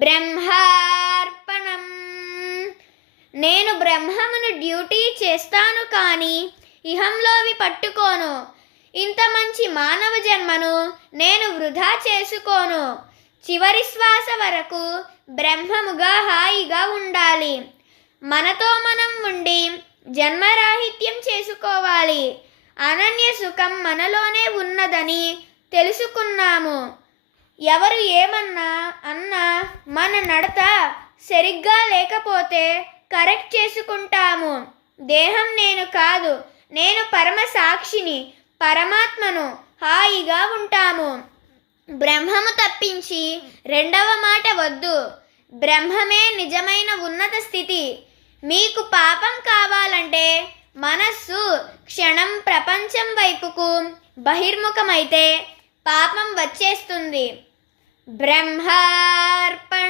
బ్రహ్మార్పణం. నేను బ్రహ్మమును డ్యూటీ చేస్తాను కానీ ఇహంలోవి పట్టుకోను. ఇంత మంచి మానవ జన్మను నేను వృధా చేసుకోను. చివరి శ్వాస వరకు బ్రహ్మముగా హాయిగా ఉండాలి. మనతో మనం ఉండి జన్మరాహిత్యం చేసుకోవాలి. అనన్య సుఖం మనలోనే ఉన్నదని తెలుసుకున్నాము. ఎవరు ఏమన్నా అన్నా మన నడత సరిగ్గా లేకపోతే కరెక్ట్ చేసుకుంటాము. దేహం నేను కాదు, నేను పరమ సాక్షిని, పరమాత్మను. హాయిగా ఉంటాము. బ్రహ్మము తప్పించి రెండవ మాట వద్దు. బ్రహ్మమే నిజమైన ఉన్నత స్థితి. మీకు పాపం కావాలంటే మనస్సు క్షణం ప్రపంచం వైపుకు బహిర్ముఖమైతే పాపం వచ్చేస్తుంది. బ్రహ్మార్పణ.